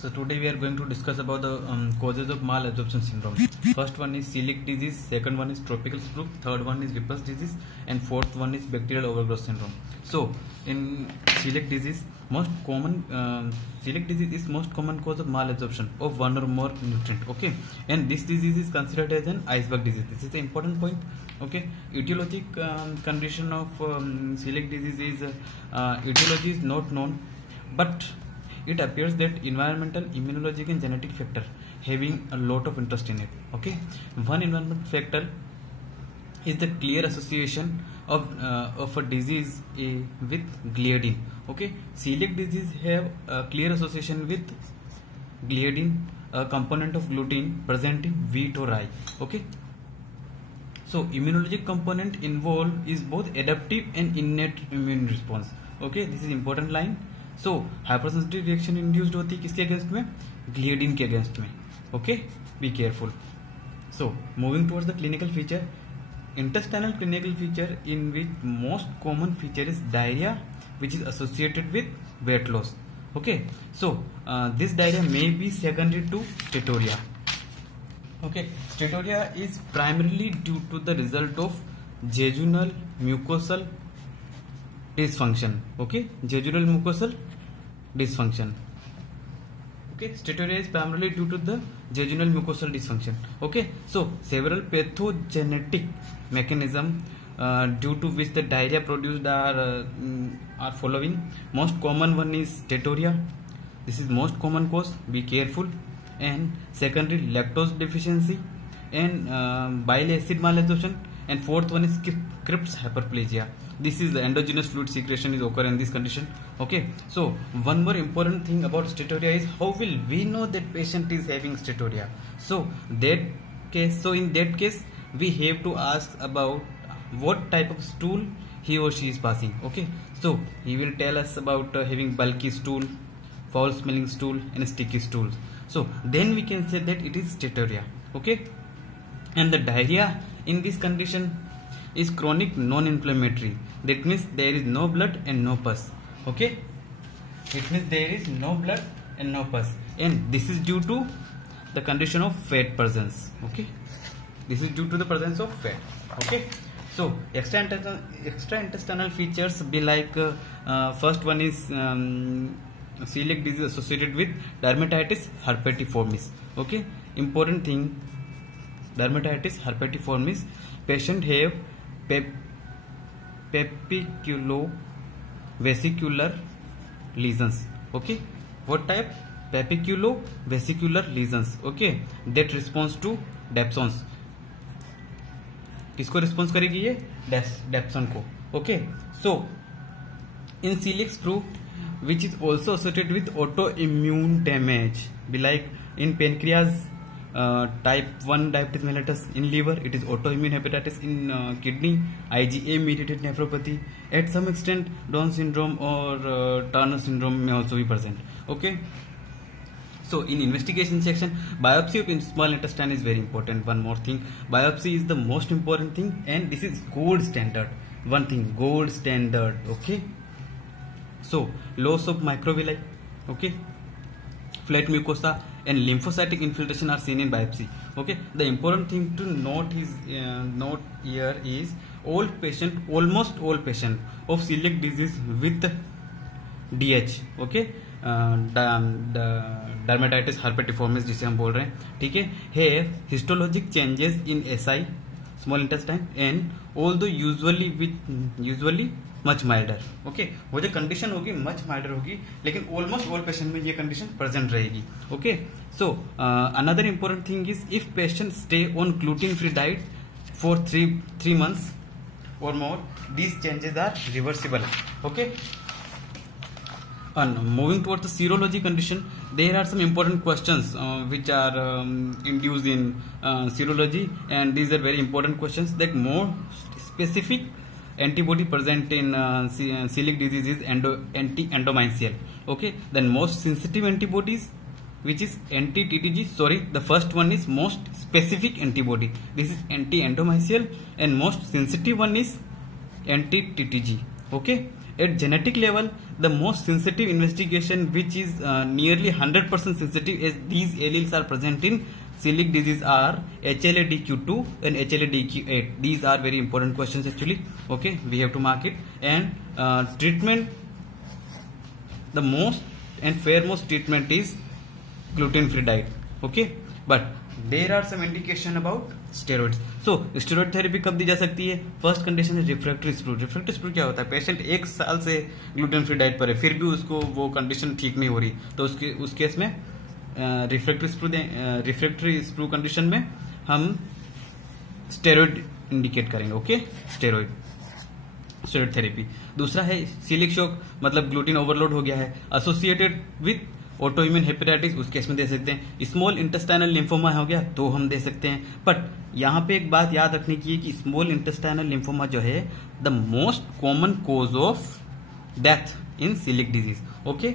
So today we are going to discuss about the causes of malabsorption syndrome. First one is celiac disease, second one is tropical screw, third one is Whipple's disease, and fourth one is bacterial overgrowth syndrome. So in celiac disease, celiac disease is most common cause of malabsorption of one or more nutrient. Okay, and this disease is considered as an iceberg disease. This is the important point. Okay, etiologic condition of celiac disease is etiology is not known, but it appears that environmental, immunologic and genetic factor having a lot of interest in it. Okay, one environmental factor is the clear association of a disease with gliadin. Okay, celiac disease have a clear association with gliadin, a component of gluten present in wheat or rye. Okay, so immunologic component involved is both adaptive and innate immune response. Okay, this is important line. So hypersensitive reaction induced होती है किसके against में? Gliadin के against में. Okay, be careful. So moving towards the clinical feature, intestinal clinical feature in which most common feature is diarrhoea which is associated with weight loss. Okay, so this diarrhoea may be secondary to steatorrhoea. Okay, steatorrhoea is primarily due to the result of jejunal mucosal dysfunction. Okay, jejunal mucosal dysfunction. Okay, steatorrhea is primarily due to the jejunal mucosal dysfunction. Okay, so several pathogenetic mechanism due to which the diarrhea produced are following. Most common one is steatorrhea. This is most common cause. Be careful. And secondary lactose deficiency and bile acid malabsorption. And fourth one is Cripps hyperplasia. This is the endogenous fluid secretion is occur in this condition. Okay, so one more important thing about steatorrhea is how will we know that patient is having steatorrhea? So in that case we have to ask about what type of stool he or she is passing. Okay, so he will tell us about having bulky stool, foul smelling stool and sticky stool. So then we can say that it is steatorrhea. Okay, and the diarrhea in this condition is chronic non-inflammatory. That means there is no blood and no pus. Okay, it means there is no blood and no pus, and this is due to the condition of fat presence. Okay, this is due to the presence of fat. Okay, so extraintestinal features be like first one is celiac disease associated with dermatitis herpetiformis. Okay, important thing, dermatitis herpetiformis patient have papiculo-vesicular lesions. Okay, what type? Papiculo-vesicular lesions. Okay, that responds to dapsons. किसको response करेगी ये? डेप्सन को. Okay, so in celiac screw which is also associated with autoimmune damage be like in pancreas, type 1 diabetes mellitus, in liver it is autoimmune hepatitis, in kidney IgA mediated nephropathy, at some extent Down syndrome or Turner syndrome may also be present. Okay, so in investigation section, biopsy of small intestine is very important. One more thing, biopsy is the most important thing and this is gold standard. One thing, gold standard. Okay, so loss of microvilli, okay, flat mucosa and lymphocytic infiltration are seen in biopsy. Okay, the important thing to note here is almost all patient of celiac disease with DH. Okay, dermatitis herpetiformis जिसे हम बोल रहे हैं, ठीक है, have histologic changes in SI small intestine and although usually much milder. Okay, वो जो condition होगी मच माइल्डर होगी, लेकिन ऑलमोस्ट ऑल पेशेंट में ये कंडीशन प्रेजेंट रहेगी. Okay, so another important thing is if patient stay on gluten free diet for 3 months or more, these changes are reversible. Okay, and moving towards the serology condition, there are some important questions which are induced in serology, and these are very important questions. That more specific antibody present in celiac disease is anti-endomycial. Okay, then most sensitive antibodies which is anti-TTG. Sorry, the first one is most specific antibody. This is anti-endomycial, and most sensitive one is anti-TTG. Okay, At genetic level, the most sensitive investigation, which is nearly 100% sensitive, as these alleles are present in celiac disease, are HLA-DQ2 and HLA-DQ8. These are very important questions actually. Okay, we have to mark it. And treatment, the most and fairmost treatment is gluten-free diet. Okay, but there are some indication about steroids. So steroid therapy कब दी जा सकती है? First condition है refractory sprue. Refractory sprue क्या होता है? Patient 1 साल से ग्लूटेन फ्री डाइट पर है, फिर भी उसको वो कंडीशन ठीक नहीं हो रही, तो उस केस में रिफ्रैक्टरी स्प्रू कंडीशन में हम स्टेरॉइड इंडिकेट करेंगे. Okay, steroid therapy. दूसरा है सीलिक शॉक, मतलब ग्लूटीन ओवरलोड हो गया है एसोसिएटेड विथ ऑटोइम्यून हेपेटाइटिस, उस केस में दे सकते हैं. स्मॉल इंटेस्टाइनल लिम्फोमा हो गया तो हम दे सकते हैं. बट यहाँ पे एक बात याद रखने की है कि स्मॉल इंटेस्टाइनल लिम्फोमा जो है the most common cause of death in coeliac disease. Okay,